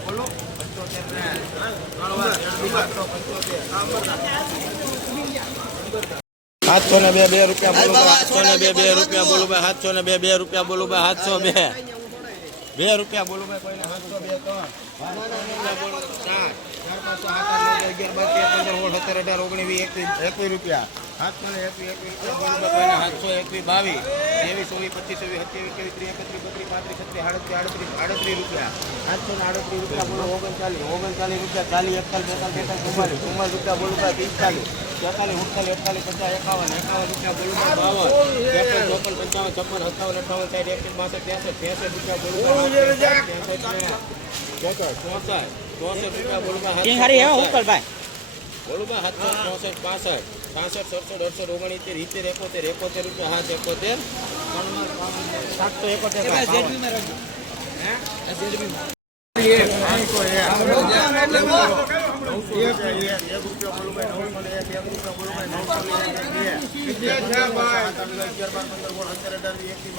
બોલો પંચોતેર ને પંચોતેર સાતસો ને બે બે રૂપિયા બોલું ભાઈ સાતસો ને બે બે રૂપિયા બોલું ભાઈ સાતસો ને બે બે રૂપિયા બોલું ભાઈ સાતસો બે. બે રૂપિયા બોલું ભાઈ કોઈને સાતસો બે ત્રણ. એકવીસ રૂપિયા. સાતસો ને એકવીસ એકવીસ સાતસો એકવીસ બાવીસ. ત્રેવીસ ચોવીસ પચીસ ઓવી સત્યાવીસ કેવી ત્રીસ એકત્રીસ બત્રીસ પાંત્રીસ છત્રીસ આડત્રીસ આડત્રીસ આડત્રીસ રૂપિયા. આઠસો ને આડત્રીસ રૂપિયા બોલો ઓગણચાલીસ ઓગણચાલીસ રૂપિયા ચાલીસ એકતાલીસ બેતાલીસ બેતાલીસ ચુમ્માલીસ ચુમ્માલીસ રૂપિયા બોલું ભાઈ પિસ્તાલીસ ચોતાલીસ ઉડતાલીસ એકતાલીસ પચાસ એકાવન એકાવન રૂપિયા બોલું બાવન ત્રેપન ચોપન પંચાવન છપ્પન સત્તાવન અઠાવન સાઠ એકસઠ બાસઠ ત્રેસઠ ત્રેસઠ રૂપિયા બોલું ત્રેસઠ ચોસઠ ચોસઠ રૂપિયા બોલું ભાઈ હારી હે ઉકલભાઈ બોલું ભાઈ સાતસો ચોસઠ પાસઠ છાસઠ સડસઠ અડસઠ ઓગણીતેર ઇતેર એકોતેર એકોતેર રૂપિયા હાથ એકોતેર. સાતસો એકોતેર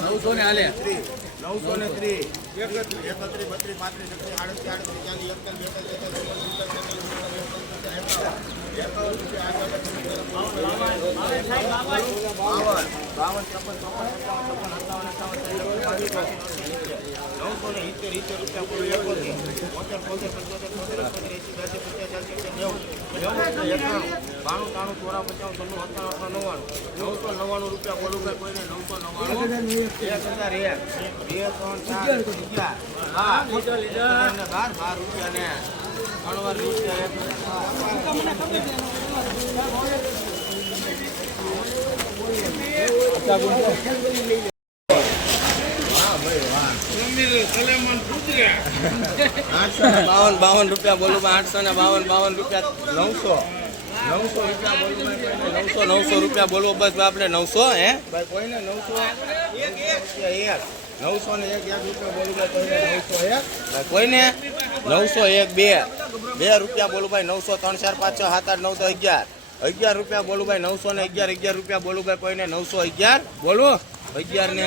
નવસો ને હાલે. નવસો ને ત્રીસ. એકત્રીસ બત્રીસ પાંત્રીસ છત્રીસ આડત્રીસ આડત્રીસ ચાલીસ એકતાલીસ બેતાલીસ બાવન બાવન ત્રેપન ચોપન સત્તાવન છપ્પન સત્તાવન અઠાવન નવસો ને સિત્તેર સિત્તેર રૂપિયા પૂરું એકોતેર બોતેર બોતેર પંચોતેર નવ્વાણું રૂપિયા બોલું ભાઈ કોઈને નવસો નવ્વાણું એક એક બે ત્રણ ચાર અગિયાર બાર બાર રૂપિયા ને બાવન બાવન રૂપિયા બોલું, આઠસો ને બાવન બાવન રૂપિયા નવસો નવસો રૂપિયા બોલું. નવસો નવસો રૂપિયા બોલવો બસ. આપણે નવસો હે ભાઈ કોઈને નવસો નવસો ને એક એક રૂપિયા બોલું કોઈને નવસો એક કોઈને નવસો એક બે. બે રૂપિયા બોલું ભાઈ, નવસો ત્રણ, ચાર, પાંચ, છ, સાત, આઠ, નવ તો અગિયાર. અગિયાર રૂપિયા બોલું ભાઈ, નવસો ને અગિયાર અગિયાર રૂપિયા બોલું ભાઈ કોઈને, નવસો અગિયાર. બોલું, અગિયાર ને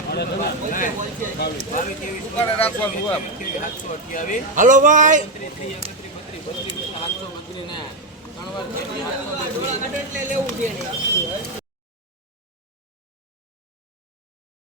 હાલ બા આપીએ નાખી દો હલો ભાઈ. લેવું છે